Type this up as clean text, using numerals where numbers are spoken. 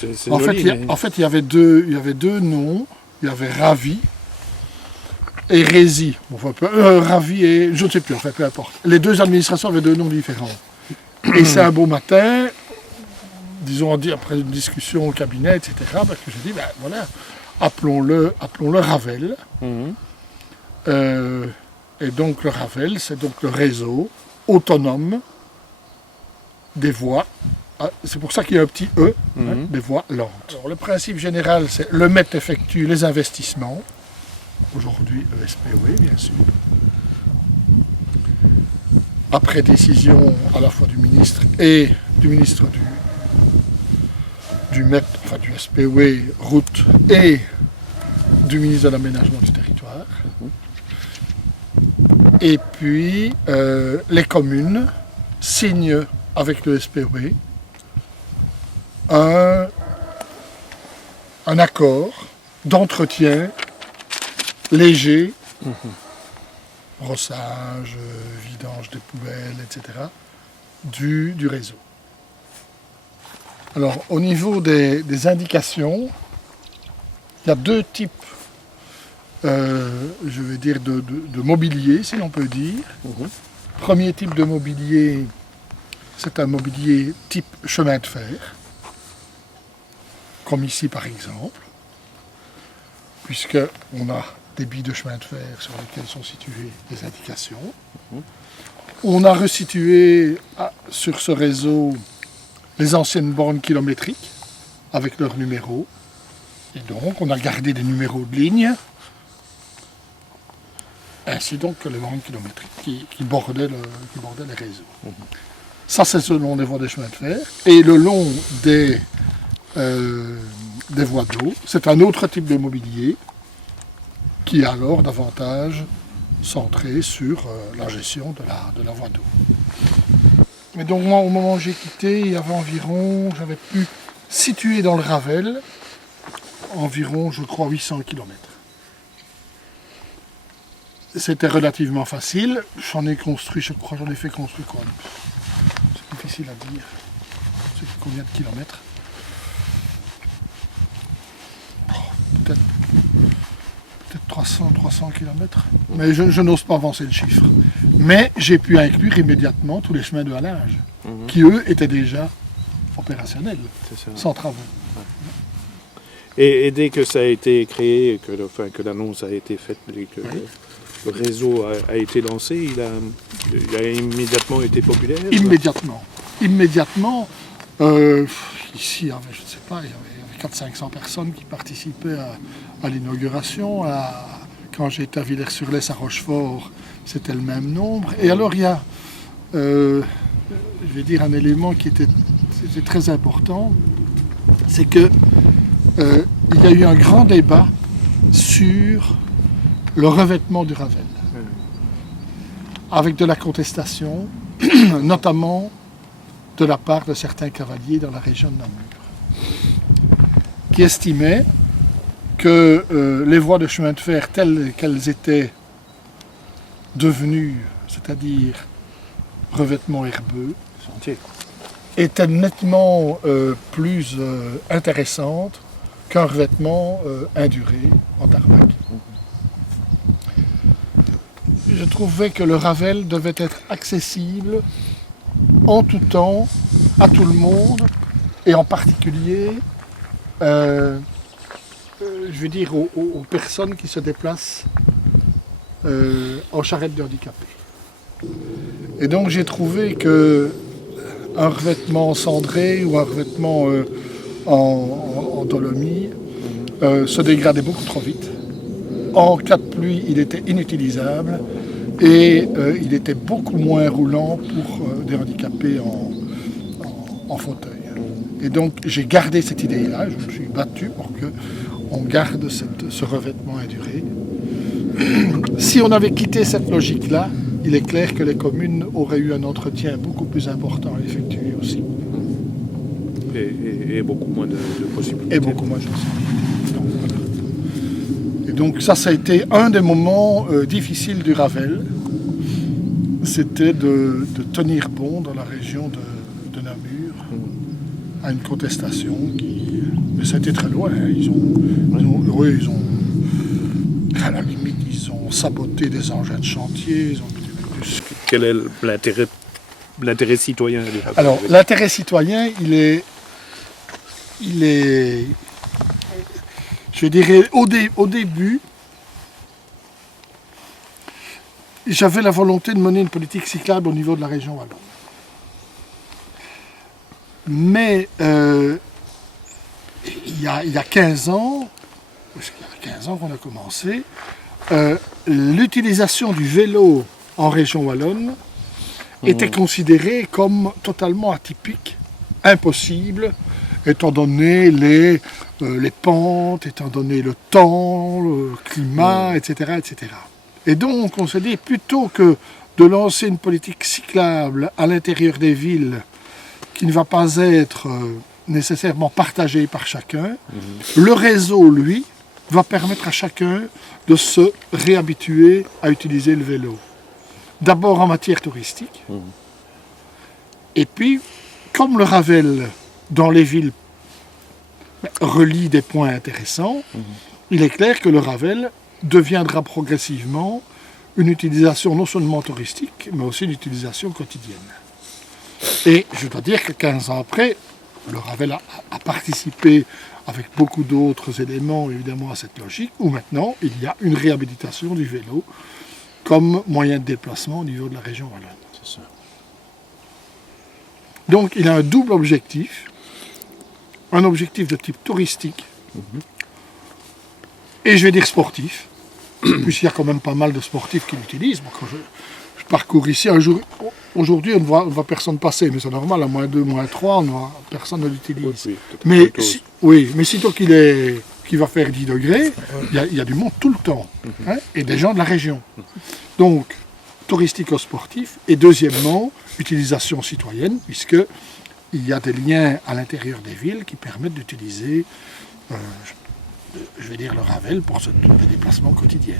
C'est En joli, fait, mais... il y avait deux noms. Il y avait Ravi et Rési. Enfin, Ravi et... Je ne sais plus, en fait, peu importe. Les deux administrations avaient deux noms différents. Et c'est un beau matin, disons, après une discussion au cabinet, etc., que j'ai dit, ben voilà, appelons-le Ravel. Mhm. Et donc le Ravel, c'est donc le réseau autonome des voies. C'est pour ça qu'il y a un petit E, des voies lentes. Alors, le principe général, c'est le MET effectue les investissements. Aujourd'hui, le SPOE, bien sûr. Après décision à la fois du ministre et du ministre du MET, enfin du SPOE, route, et du ministre de l'aménagement du territoire. Et puis, les communes signent avec le SPOE un accord d'entretien léger, brossage, vidange des poubelles, etc., du réseau. Alors, au niveau des indications, il y a deux types, je vais dire, de mobilier, si l'on peut dire. Premier type de mobilier, c'est un mobilier type chemin de fer, comme ici par exemple, puisqu'on a des billes de chemin de fer sur lesquelles sont situées des indications. On a resitué sur ce réseau les anciennes bornes kilométriques avec leurs numéros. Et donc on a gardé des numéros de ligne, ainsi donc que les bornes kilométriques qui bordaient les réseaux. Ça, c'est selon les voies des chemins de fer. Et le long des voies d'eau, c'est un autre type de mobilier qui est alors davantage centré sur la gestion de la voie d'eau. Mais donc moi, au moment où j'ai quitté, il y avait j'avais pu situer dans le Ravel environ, je crois, 800 km. C'était relativement facile. J'en ai fait construire quoi? C'est difficile à dire. C'est combien de kilomètres? Peut-être 300 km. Mais je n'ose pas avancer le chiffre. Mais j'ai pu inclure immédiatement tous les chemins de halage, qui eux étaient déjà opérationnels, sans travaux. Et dès que ça a été créé, que l'annonce a été faite, que le réseau a été lancé, il a immédiatement été populaire? Immédiatement. Ici, il y avait, je ne sais pas, il y avait 400-500 personnes qui participaient à l'inauguration. Quand j'étais à Villers-sur-Lez, à Rochefort, c'était le même nombre. Et alors, il y a, je vais dire, un élément qui était très important, c'est que il y a eu un grand débat sur le revêtement du Ravel, avec de la contestation, notamment de la part de certains cavaliers dans la région de Namur, qui estimaient que les voies de chemin de fer telles qu'elles étaient devenues, c'est-à-dire revêtement herbeux, étaient nettement plus intéressantes qu'un revêtement induré en tarmac. Je trouvais que le Ravel devait être accessible en tout temps, à tout le monde, et en particulier, je veux dire, aux personnes qui se déplacent en charrette de handicapés. Et donc j'ai trouvé que un revêtement cendré ou un revêtement en dolomie se dégradait beaucoup trop vite. En cas de pluie, il était inutilisable et il était beaucoup moins roulant pour des handicapés en fauteuil. Et donc j'ai gardé cette idée-là, je me suis battu pour qu'on garde ce revêtement induré. Si on avait quitté cette logique-là, il est clair que les communes auraient eu un entretien beaucoup plus important à effectuer aussi. Et beaucoup moins de possibilités. Et beaucoup moins de possibilités. Et donc ça a été un des moments difficiles du Ravel. C'était de tenir bon dans la région de Namur à une contestation mais ça a été très loin. Hein. À la limite, ils ont saboté des engins de chantier. Quel est l'intérêt citoyen du Ravel? Alors, l'intérêt citoyen, il est, je dirais, au début, j'avais la volonté de mener une politique cyclable au niveau de la région wallonne. Mais il y a 15 ans, parce qu'il y a 15 ans qu'on a commencé, l'utilisation du vélo en région wallonne était considérée comme totalement atypique, impossible, étant donné les pentes, étant donné le temps, le climat, etc., etc. Et donc on s'est dit, plutôt que de lancer une politique cyclable à l'intérieur des villes qui ne va pas être nécessairement partagée par chacun, le réseau, lui, va permettre à chacun de se réhabituer à utiliser le vélo. D'abord en matière touristique, et puis, comme le Ravel, dans les villes, relie des points intéressants, il est clair que le Ravel deviendra progressivement une utilisation non seulement touristique, mais aussi une utilisation quotidienne. Et je dois dire que 15 ans après, le Ravel a participé avec beaucoup d'autres éléments évidemment à cette logique, où maintenant il y a une réhabilitation du vélo comme moyen de déplacement au niveau de la région wallonne. C'est ça. Donc il a un double objectif, un objectif de type touristique, et je vais dire sportif, puisqu'il y a quand même pas mal de sportifs qui l'utilisent. Moi, quand je parcours ici, aujourd'hui on ne voit personne passer, mais c'est normal, à -2, -3, personne ne l'utilise. Mais sitôt qu'il va faire 10 degrés, il y a du monde tout le temps, hein, et des gens de la région. Donc, touristique au sportif, et deuxièmement, utilisation citoyenne, puisqu'il y a des liens à l'intérieur des villes qui permettent d'utiliser, je vais dire, le Ravel pour ce déplacement quotidien.